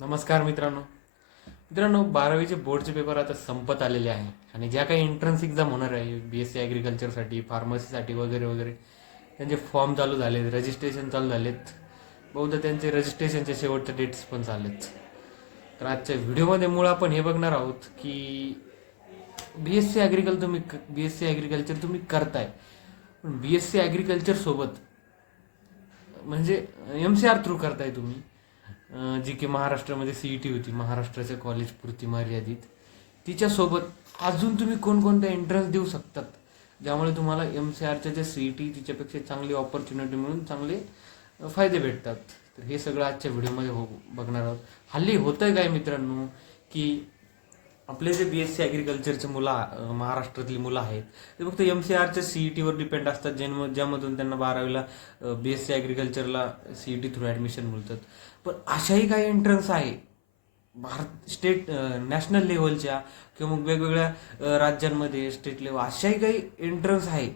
नमस्कार मित्रांनो. मित्रांनो बारावीचे बोर्डचे पेपर आता संपत आलेले आहे. आणि ज्या काही एंट्रन्स एक्झाम होणार आहे बी एस सी ॲग्रिकल्चरसाठी फार्मसीसाठी वगैरे वगैरे त्यांचे फॉर्म चालू झालेत रजिस्ट्रेशन चालू झालेत. बहुधा त्यांचे रजिस्ट्रेशनचे शेवटचे डेट्स पण चाललेत तर आजच्या व्हिडिओमध्ये मुळं आपण हे बघणार आहोत की बी एस सी ॲग्रिकल तुम्ही बी एस सी ॲग्रिकल्चर तुम्ही करताय. पण बी एस सी ॲग्रिकल्चरसोबत म्हणजे एम सी आर थ्रू करताय तुम्ही. जी की महाराष्ट्रामध्ये सी ई टी होती महाराष्ट्राच्या कॉलेज पुरती मर्यादित. तिच्यासोबत अजून तुम्ही कोणकोणत्या एंट्रन्स देऊ शकतात? ज्यामुळे तुम्हाला एम सी आरच्या ज्या सी ई टी तिच्यापेक्षा चांगली ऑपॉर्च्युनिटी मिळून चांगले फायदे भेटतात. तर हे सगळं आजच्या व्हिडिओमध्ये हो बघणार आहोत. हल्ली होतं आहे काय मित्रांनो की आपले जे बी एस सी ॲग्रिकल्चरचे मुलं महाराष्ट्रातली मुलं आहेत ते फक्त एम सी आरच्या सी ई टीवर डिपेंड असतात ज्याम ज्यामधून त्यांना बारावीला B S C ॲग्रिकल्चरला C E T through admission मिळतात. पण अशाही काही एंट्रन्स आहे भारत स्टेट नॅशनल लेवलच्या किंवा मग वेगवेगळ्या राज्यांमध्ये स्टेट लेवल अशाही काही एंट्रन्स आहे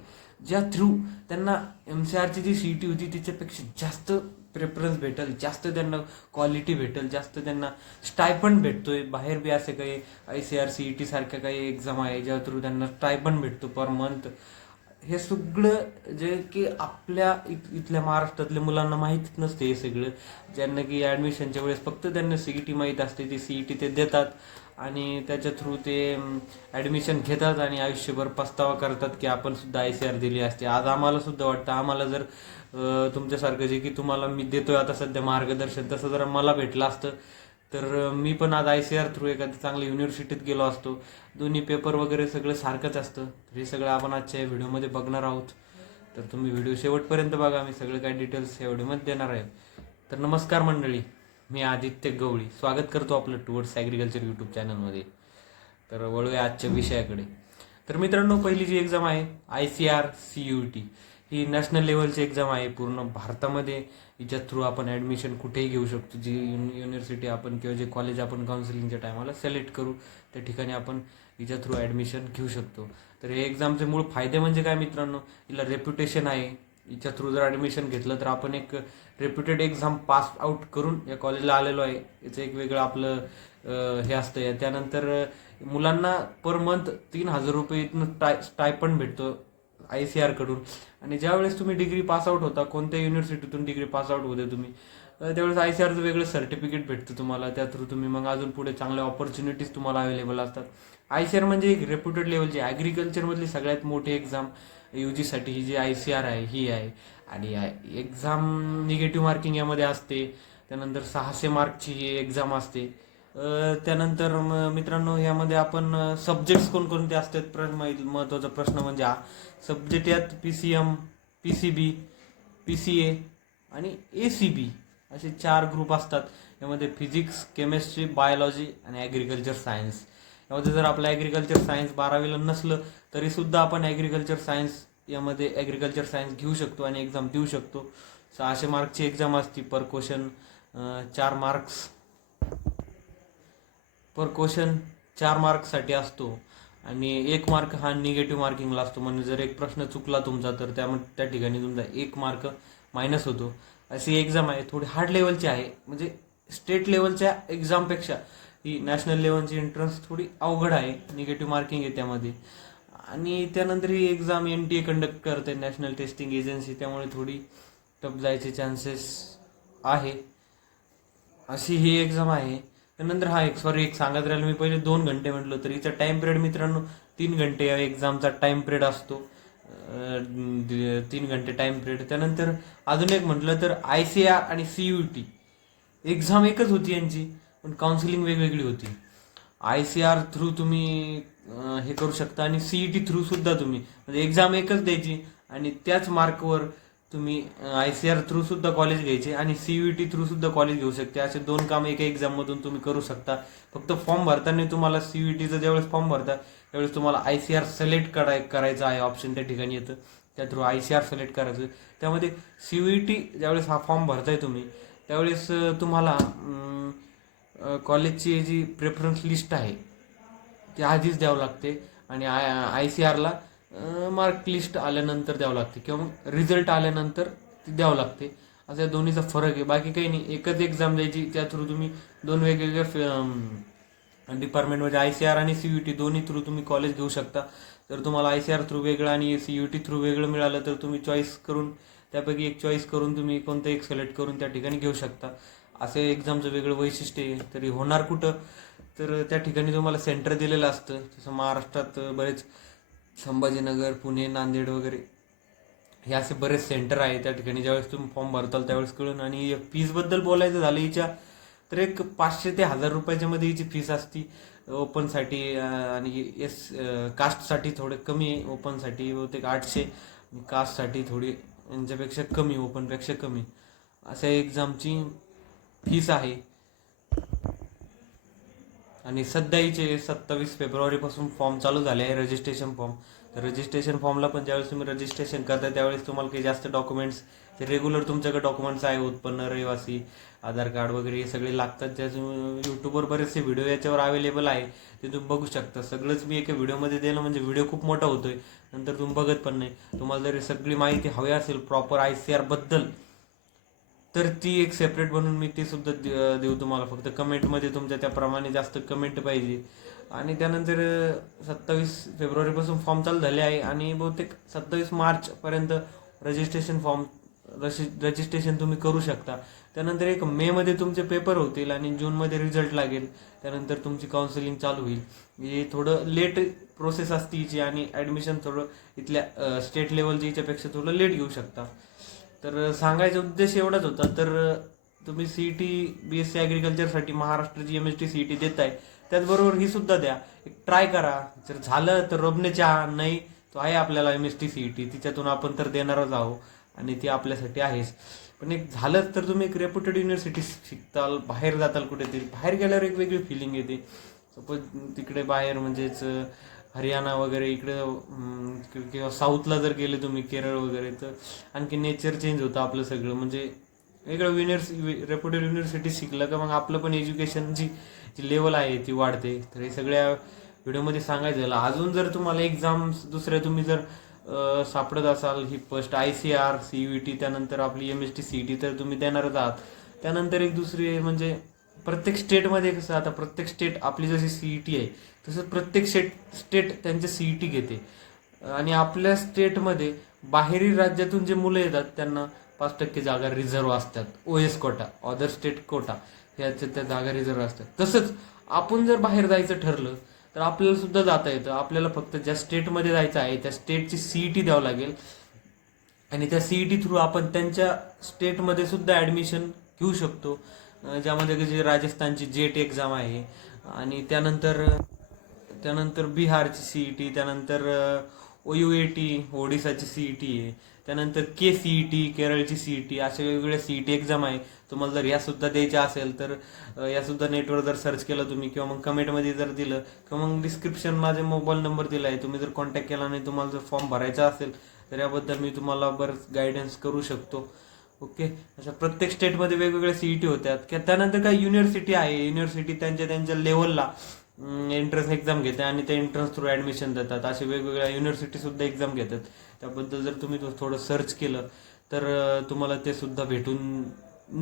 ज्या थ्रू त्यांना एम सी आरची जी सी ई टी होती तिच्यापेक्षा जास्त प्रेफरन्स भेटेल जास्त त्यांना क्वालिटी भेटेल जास्त त्यांना स्टायपंड भेटतोय. बाहेर बी असे काही I C R C E T सारख्या काही एक्झाम आहे ज्या थ्रू त्यांना स्टायपंड भेटतो पर मंथ हे सगळं जे की आपल्या इत- इथल्या महाराष्ट्रातल्या मुलांना माहीत नसते हे सगळं. ज्यांना की ॲडमिशनच्या वेळेस फक्त त्यांना सी ई टी माहीत असते ती सी ई टी ते देतात आणि त्याच्या थ्रू ते ॲडमिशन घेतात आणि आयुष्यभर पस्तावा करतात की आपण सुद्धा आय सी आर दिली असते. आज आम्हाला सुद्धा वाटतं आम्हाला जर तुमच्यासारखं जे की तुम्हाला मी देतोय आता सध्या मार्गदर्शन. तसं जर मला भेटलं असतं तर मी पण आज आय सी आर थ्रू एखाद्या चांगल्या युनिव्हर्सिटीत गेलो असतो. दोन्ही पेपर वगैरे सगळं सारखंच असतं. हे सगळं आपण आजच्या या व्हिडिओमध्ये बघणार आहोत. तर तुम्ही व्हिडिओ शेवटपर्यंत बघा. मी सगळे काही डिटेल्स या व्हिडिओमध्ये देणार आहे. तर नमस्कार मंडळी. मी आदित्य गवळी. स्वागत करतो आपलं टुवर्ड्स ॲग्रिकल्चर यूट्यूब चॅनलमध्ये तर वळूया आजच्या विषयाकडे. तर मित्रांनो पहिली जी एक्झाम आहे I C R C U T he national लेवलची एक्झाम आहे. पूर्ण भारतामध्ये हिच्या थ्रू आपण ॲडमिशन कुठेही घेऊ शकतो. जी युनि युनिव्हर्सिटी आपण किंवा जे कॉलेज आपण काउन्सिलिंगच्या टायमाला सिलेक्ट करू त्या ठिकाणी आपण हिच्या थ्रू ॲडमिशन घेऊ शकतो. तर हे एक्झामचे मूळ फायदे म्हणजे काय मित्रांनो? हिला रेप्युटेशन आहे. हिच्या थ्रू जर ॲडमिशन घेतलं तर आपण एक रेप्युटेड एक्झाम पास आउट करून या कॉलेजला आलेलो आहे. याचं एक वेगळं आपलं हे असतं. त्यानंतर मुलांना पर मंथ तीन हजार रुपये इथनं टाय स्टायपण भेटतो. आय सी आरकडून आणि ज्यावेळेस तुम्ही डिग्री पासआउट होता कोणत्या युनिव्हर्सिटीतून डिग्री पासआउट होते तुम्ही त्यावेळेस आय सी आरचं वेगळं सर्टिफिकेट भेटतं तुम्हाला. त्या थ्रू तुम्ही मग अजून पुढे चांगल्या ऑपॉर्च्युनिटीज तुम्हाला अवेलेबल असतात. आय सी आर म्हणजे एक रेप्युटेड लेवलची ॲग्रिकल्चरमधली सगळ्यात मोठी एक्झाम यू जीसाठी ही जी आय सी आर आहे ही आहे. आणि एक्झाम निगेटिव्ह मार्किंग यामध्ये असते. त्यानंतर सहाशे मार्कची ही एक्झाम असते. त्यानंतर म- मित्रांनो यामध्ये आपण सब्जेक्ट्स कोणकोणते असतात? प्र महत्त्वाचा प्रश्न म्हणजे हा. सब्जेक्ट यात P C M P C B P C A आणि ए सी बी असे चार ग्रुप असतात. यामध्ये फिजिक्स केमिस्ट्री बायोलॉजी आणि ॲग्रिकल्चर सायन्स यामध्ये जर आपलं ॲग्रिकल्चर सायन्स बारावीला नसलं तरीसुद्धा आपण ॲग्रिकल्चर सायन्स यामध्ये ॲग्रिकल्चर सायन्स घेऊ शकतो आणि एक्झाम देऊ शकतो. सहाशे मार्कची एक्झाम असती पर क्वेश्चन चार मार्क्स पर क्वेश्चन चार मार्कसाठी असतो. आणि एक मार्क हा निगेटिव्ह मार्किंगला असतो. म्हणजे जर एक प्रश्न चुकला तुमचा तर त्या त्या ठिकाणी तुमचा एक मार्क मायनस होतो. अशी एक्झाम आहे. थोडी हार्ड लेवलची आहे. म्हणजे स्टेट लेवलच्या एक्झामपेक्षा ही नॅशनल लेवलची एंट्रन्स थोडी अवघड आहे. निगेटिव्ह मार्किंग आहे त्यामध्ये. आणि त्यानंतर ही exam N T A conduct करते. नॅशनल टेस्टिंग एजन्सी त्यामुळे थोडी टफ जायचे चान्सेस आहे. अशी ही एक्झाम आहे. त्यानंतर हा एक सॉरी एक सांगत राहिलो. मी पहिले दोन घंटे म्हटलं तर. हिचा टाइम पिरियड मित्रांनो तीन घंटे या एक्झामचा टाइम पिरियड असतो. तीन घंटे टाइम पिरियड त्यानंतर अजून एक म्हटलं तर आय सी आर आणि सी यू टी एक्झाम एकच होती यांची पण काउन्सिलिंग वेगवेगळी होती. आय सी आर थ्रू तुम्ही हे करू शकता आणि सी ई टी थ्रू सुद्धा तुम्ही. म्हणजे एक्झाम एकच द्यायची आणि त्याच मार्कवर तुम्ही आय सी आर थ्रू सुद्धा कॉलेज घ्यायचे आणि सी यू टी थ्रू सुद्धा कॉलेज घेऊ शकते. असे दोन काम एका एक्झाममधून तुम्ही करू शकता. फक्त फॉर्म भरताना तुम्हाला सी यू टीचं ज्यावेळेस फॉर्म भरता त्यावेळेस तुम्हाला आय सी आर सिलेक्ट कराय करायचं आहे. ऑप्शन त्या ठिकाणी येतं. त्या through I C R select करायचं. त्यामध्ये सी यू टी ज्यावेळेस हा फॉर्म भरताय तुम्ही त्यावेळेस तुम्हाला कॉलेजची जी प्रेफरन्स लिस्ट आहे ती आधीच द्यावं लागते. आणि आय आय सी आरला मार्क लिस्ट आल्यानंतर द्यावं लागते किंवा मग रिझल्ट आल्यानंतर ती द्यावं लागते. असा या दोन्हीचा फरक आहे. बाकी काही नाही. एकच एक्झाम द्यायची त्या थ्रू तुम्ही दोन वेगवेगळ्या डिपार्टमेंटमध्ये आय सी आर आणि सी यू टी दोन्ही थ्रू तुम्ही कॉलेज घेऊ शकता. जर तुम्हाला आय सी आर थ्रू वेगळं आणि सी यू टी थ्रू वेगळं मिळालं तर तुम्ही चॉईस करून त्यापैकी एक चॉईस करून तुम्ही कोणतं एक सिलेक्ट करून त्या ठिकाणी घेऊ शकता. असे एक्झामचं वेगळं वैशिष्ट्य आहे. तरी होणार कुठं? तर त्या ठिकाणी तुम्हाला सेंटर दिलेलं असतं. जसं महाराष्ट्रात बरेच संभाजीनगर पुणे नांदेड वगैरे. हे असे बरेच सेंटर आहे त्या ठिकाणी. ज्यावेळेस तुम्ही फॉर्म भरताल त्यावेळेस कळून. आणि फीजबद्दल बोलायचं झालं हिच्या तर एक पाचशे ते हजार रुपयाच्या मध्ये हिची फीस असती. ओपनसाठी आणि एस कास्टसाठी थोडे कमी आहे. ओपनसाठी बहुतेक आठशे कास्टसाठी थोडी यांच्यापेक्षा कमी ओपनपेक्षा कमी. अशा एक्झामची फीस आहे. आणि सध्या सत्तावीस फेब्रुवारीपासून फॉर्म चालू झाले आहे रजिस्ट्रेशन फॉर्म तर रजिस्ट्रेशन फॉर्मला पण ज्यावेळेस तुम्ही रजिस्ट्रेशन करता त्यावेळेस तुम्हाला काही जास्त डॉक्युमेंट्स ते रेग्युलर तुमच्याकडे डॉक्युमेंट्स आहे उत्पन्न रहिवासी आधार कार्ड वगैरे हे सगळे लागतात. ज्या तुम्ही यूट्यूबवर बरेचसे व्हिडिओ याच्यावर अवेलेबल आहे ते तुम्ही बघू शकता. सगळंच मी एका व्हिडिओमध्ये दिलं म्हणजे व्हिडिओ खूप मोठा होतोय. नंतर तुम्ही बघत पण नाही. तुम्हाला जरी सगळी माहिती हवी असेल प्रॉपर आय सी आरबद्दल तर ती एक सेपरेट बनवून मी ती सुद्धा दे- देऊ तुम्हाला. फक्त कमेंटमध्ये तुमच्या त्याप्रमाणे जास्त कमेंट पाहिजे. आणि त्यानंतर सत्तावीस फेब्रुवारीपासून फॉर्म चालू झाले आहे आणि बहुतेक सत्तावीस मार्चपर्यंत रजिस्ट्रेशन फॉर्म रजिस्ट्रेशन तुम्ही करू शकता. त्यानंतर एक मेमध्ये तुमचे पेपर होतील आणि जूनमध्ये रिझल्ट लागेल. त्यानंतर तुमची काउन्सिलिंग चालू होईल. हे थोडं लेट प्रोसेस असते हिची आणि ॲडमिशन थोडं इथल्या स्टेट लेवलच्या हिच्यापेक्षा थोडं लेट घेऊ शकता. तर सांगायचा उद्देश एवढाच होता. तर तुम्ही C T B S C ॲग्रिकल्चरसाठी महाराष्ट्राची M S T C T देत आहे त्याचबरोबर ही सुद्धा द्या. एक ट्राय करा. जर झालं तर रबने चहा नाही तो आहे आपल्याला M S T C T तिच्यातून आपण तर देणारच आहोत आणि ती आपल्यासाठी आहेच. पण एक झालं तर तुम्ही एक रेप्युटेड युनिव्हर्सिटी शिकताल बाहेर जाताल कुठेतरी. बाहेर गेल्यावर एक वेगळी फिलिंग येते. सपोज तिकडे बाहेर म्हणजेच हरियाणा वगैरे इकडे किंवा साऊथला जर गेले तुम्ही केरळ वगैरे तर आणखी नेचर चेंज होतं आपलं सगळं. म्हणजे वेगळं युनिव्हर्सिटी रेप्युटेड युनिव्हर्सिटी शिकलं का मग आपलं पण एज्युकेशनची जी लेवल आहे ती वाढते. तर हे सगळ्या व्हिडिओमध्ये सांगायचं झालं. अजून जर तुम्हाला एक्झाम्स दुसऱ्या तुम्ही जर सापडत असाल ही first I C R C U T त्यानंतर आपली M S T C T तर तुम्ही देणारच आहात. त्यानंतर एक दुसरी आहे म्हणजे प्रत्येक स्टेटमध्ये कसं आता प्रत्येक स्टेट आपली जशी सी ई टी आहे तसं प्रत्येक स्टेट स्टेट त्यांचे ई टी घेते. आणि आपल्या स्टेटमध्ये बाहेरील राज्यातून जे मुलं येतात त्यांना पाच टक्के जागा रिझर्व्ह असतात. O S quota other state quota ह्याच्या त्या जागा रिझर्व्ह असतात. तसंच आपण जर बाहेर जायचं ठरलं तर आपल्याला सुद्धा जाता येतं. आपल्याला फक्त ज्या स्टेटमध्ये जायचं आहे त्या स्टेटची सीईटी द्यावं लागेल. आणि त्या सीईटी थ्रू आपण त्यांच्या स्टेटमध्ये सुद्धा ॲडमिशन घेऊ शकतो. ज्यामध्ये जे राजस्थानची जेट एक्झाम आहे. आणि त्यानंतर त्यानंतर बिहारची सीईटी त्यानंतर ओ यू ए टी ओडिसाची सीईटी आहे. त्यानंतर के सीईटी केरळची सीईटी अशा वेगवेगळ्या सीईटी एक्झाम आहे. तुम्हाला जर यासुद्धा द्यायच्या असेल तर यासुद्धा या सुद्धा नेटवर जर सर्च केलं तुम्ही किंवा मग कमेंटमध्ये जर दिलं किंवा मग डिस्क्रिप्शन माझे मोबाईल नंबर दिला आहे तुम्ही जर कॉन्टॅक्ट केला नाही तुम्हाला जर फॉर्म भरायचा असेल तर याबद्दल मी तुम्हाला बरंच गायडन्स करू शकतो. ओके अशा प्रत्येक स्टेटमध्ये वेगवेगळ्या सीईटी होत्यात. किंवा त्यानंतर काय युनिव्हर्सिटी आहे. युनिव्हर्सिटी त्यांच्या त्यांच्या लेवलला एंट्रन्स एक्झाम घेते आणि ते एंट्रन्स थ्रू ॲडमिशन देतात. असे वेगवेगळ्या युनिव्हर्सिटीसुद्धा एक्झाम घेतात. त्याबद्दल जर तुम्ही थोडं सर्च केलं तर तुम्हाला ते सुद्धा भेटून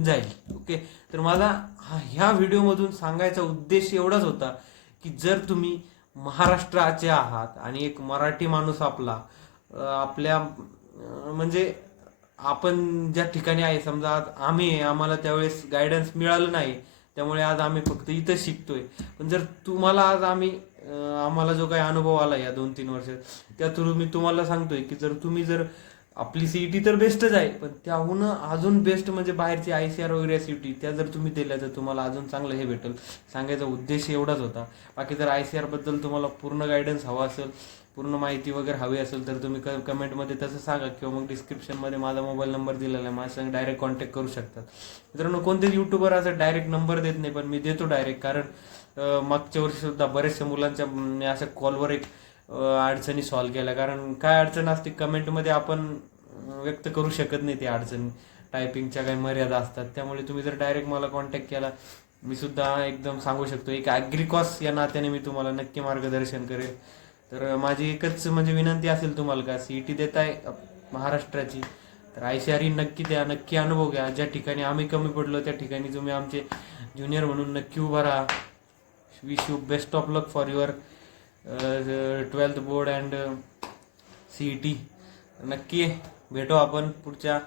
जाईल. ओके तर मला हा ह्या व्हिडिओमधून सांगायचा उद्देश एवढाच होता की जर तुम्ही महाराष्ट्राचे आहात आणि एक मराठी माणूस आपला आपल्या म्हणजे आपण ज्या ठिकाणी आहे समजा आम्ही आहे आम्हाला त्यावेळेस गायडन्स मिळालं नाही त्यामुळे आज आम्ही फक्त इथं शिकतोय. पण जर तुम्हाला आज आम्ही आम्हाला जो काही अनुभव आला या दोन तीन वर्षात त्या थ्रू मी तुम्हाला सांगतोय की जर तुम्ही जर आपली सीईटी तर बेस्टच आहे पण त्याहून अजून बेस्ट म्हणजे बाहेरची आय सी आर वगैरे सीईटी त्या जर तुम्ही दिल्या तर तुम्हाला अजून चांगलं हे भेटेल. सांगायचा उद्देश एवढाच होता. बाकी जर आय सी आरबद्दल तुम्हाला पूर्ण गायडन्स हवा असेल पूर्ण माहिती वगैरे हवी असेल तर तुम्ही क कमेंटमध्ये तसं सांगा किंवा मग डिस्क्रिप्शनमध्ये माझा मोबाईल नंबर दिलेला आहे. माझ्या संग डायरेक्ट कॉन्टॅक्ट करू शकतात. मित्रांनो कोणतेच युट्यूबर असं डायरेक्ट नंबर देत नाही पण मी देतो डायरेक्ट कारण मागच्या वर्षीसुद्धा बऱ्याचशा बरेचशा मुलांच्या अशा कॉलवर एक अडचणी सॉल्व्ह केल्या. कारण काय अडचण असते कमेंटमध्ये आपण व्यक्त करू शकत नाही ती अडचणी. टायपिंगच्या काही मर्यादा असतात. त्यामुळे तुम्ही जर डायरेक्ट मला कॉन्टॅक्ट केला मी सुद्धा एकदम सांगू शकतो. एक ॲग्रिकॉस या नात्याने मी तुम्हाला नक्की मार्गदर्शन करेल. तर माझी एकच म्हणजे विनंती असेल तुम्हाला का सी ई टी देताय महाराष्ट्राची तर आय सी आर नक्की द्या नक्की अनुभव घ्या. ज्या ठिकाणी आम्ही कमी पडलो त्या ठिकाणी तुम्ही आमचे ज्युनियर म्हणून नक्की उभा राहा. Wish you best of luck for your twelfth board and C E T नक्की भेटू आपण पुढच्या